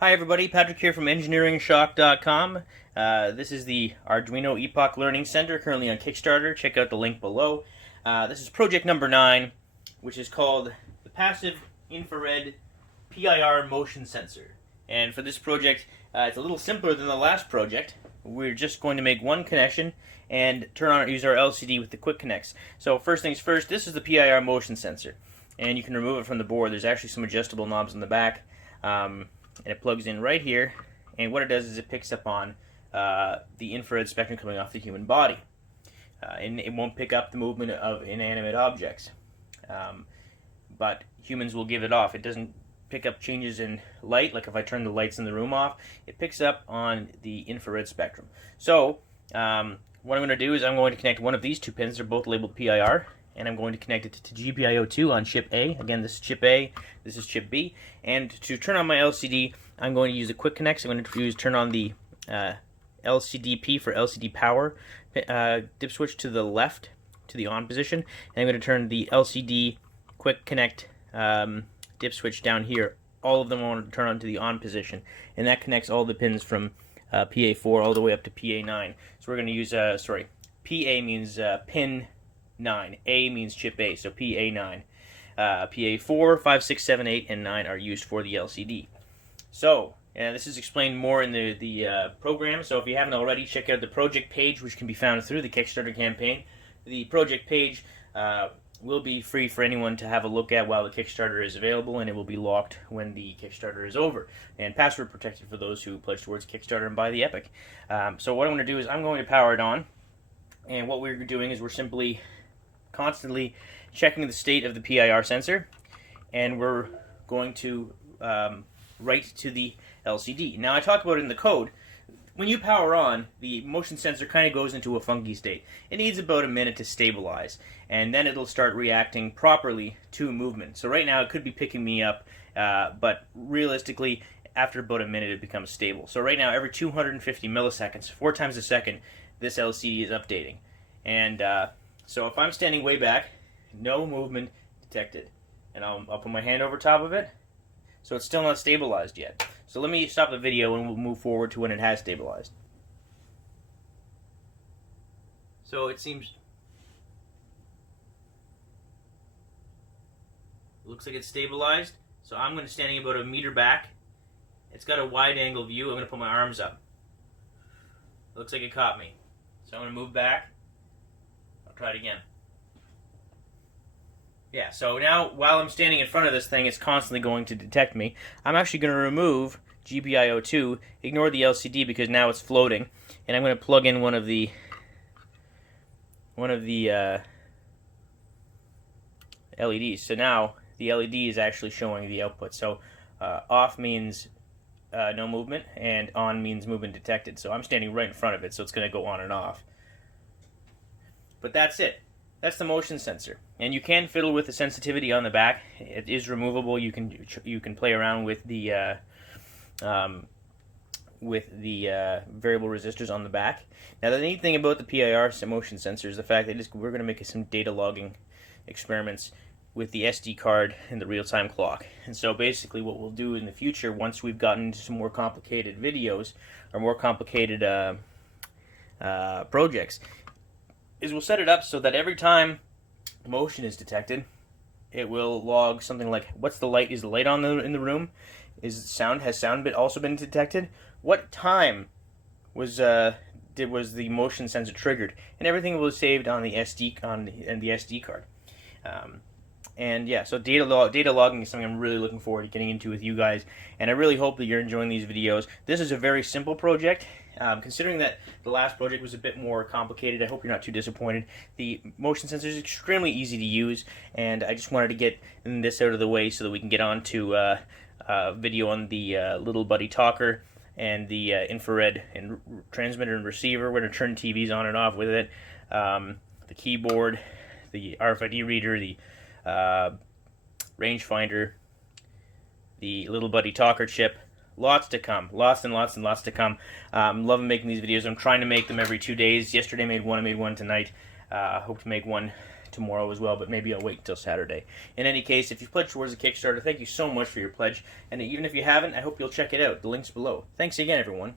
Hi everybody, Patrick here from EngineeringShock.com. This is the Arduino Epoch Learning Center, currently on Kickstarter. Check out the link below. This is project number 9, which is called the Passive Infrared PIR Motion Sensor. And for this project, it's a little simpler than the last project. We're just going to make one connection and use our LCD with the quick connects. So first things first, this is the PIR motion sensor. And you can remove it from the board. There's actually some adjustable knobs in the back. And it plugs in right here, and what it does is it picks up on the infrared spectrum coming off the human body, and it won't pick up the movement of inanimate objects, but humans will give it off. It doesn't pick up changes in light, like if I turn the lights in the room off. It picks up on the infrared spectrum. So what I'm going to do is I'm going to connect one of these two pins. They're both labeled PIR, and I'm going to connect it to GPIO2 on chip A. Again, this is chip A, this is chip B. And to turn on my LCD, I'm going to use a quick connect. So I'm going to turn on the LCD-P for LCD power dip switch to the left, to the on position. And I'm going to turn the LCD quick connect dip switch down here. All of them I want to turn on to the on position. And that connects all the pins from PA4 all the way up to PA9. So we're going to use, PA means pin 9. A means chip A, so PA9. PA4, 5, 6, 7, 8, and 9 are used for the LCD. So, this is explained more in the program, so if you haven't already, check out the project page, which can be found through the Kickstarter campaign. The project page will be free for anyone to have a look at while the Kickstarter is available, and it will be locked when the Kickstarter is over, and password protected for those who pledge towards Kickstarter and buy the Epoch. So what I'm going to do is I'm going to power it on, and what we're doing is we're simply constantly checking the state of the PIR sensor, and we're going to write to the LCD. Now, I talked about it in the code. When you power on, the motion sensor kind of goes into a funky state. It needs about a minute to stabilize, and then it'll start reacting properly to movement. So right now it could be picking me up, but realistically, after about a minute it becomes stable. So right now, every 250 milliseconds, 4 times a second, this LCD is updating. And so if I'm standing way back, no movement detected. And I'll put my hand over top of it. So it's still not stabilized yet. So let me stop the video and we'll move forward to when it has stabilized. So it looks like it's stabilized. So I'm going to standing about a meter back. It's got a wide angle view. I'm going to put my arms up. Looks like it caught me. So I'm going to move back. I'll try it again. Yeah, so now while I'm standing in front of this thing, it's constantly going to detect me. I'm actually going to remove GPIO2, ignore the LCD because now it's floating, and I'm going to plug in one of the LEDs. So now the LED is actually showing the output. So off means no movement, and on means movement detected. So I'm standing right in front of it, so it's going to go on and off. But that's it. That's the motion sensor, and you can fiddle with the sensitivity on the back. It is removable. You can play around with the variable resistors on the back. Now, the neat thing about the PIR motion sensor is the fact that we're going to make some data logging experiments with the SD card and the real-time clock. And so basically what we'll do in the future, once we've gotten into some more complicated videos or more complicated projects, is we'll set it up so that every time motion is detected, it will log something like, what's the light? Is the light on in the room? Has sound also been detected? What time was the motion sensor triggered? And everything will be saved on the SD card. And yeah, so data logging is something I'm really looking forward to getting into with you guys, and I really hope that you're enjoying these videos. This is a very simple project. Considering that the last project was a bit more complicated, I hope you're not too disappointed. The motion sensor is extremely easy to use, and I just wanted to get this out of the way so that we can get on to video on the little buddy talker and the infrared and transmitter and receiver. We're going to turn TVs on and off with it. The keyboard, the RFID reader, the rangefinder, the little buddy talker chip. Lots to come. Lots and lots and lots to come. I'm loving making these videos. I'm trying to make them every 2 days. Yesterday I made one tonight. Hope to make one tomorrow as well, but maybe I'll wait until Saturday. In any case, if you've pledged towards the Kickstarter, thank you so much for your pledge. And even if you haven't, I hope you'll check it out. The link's below. Thanks again, everyone.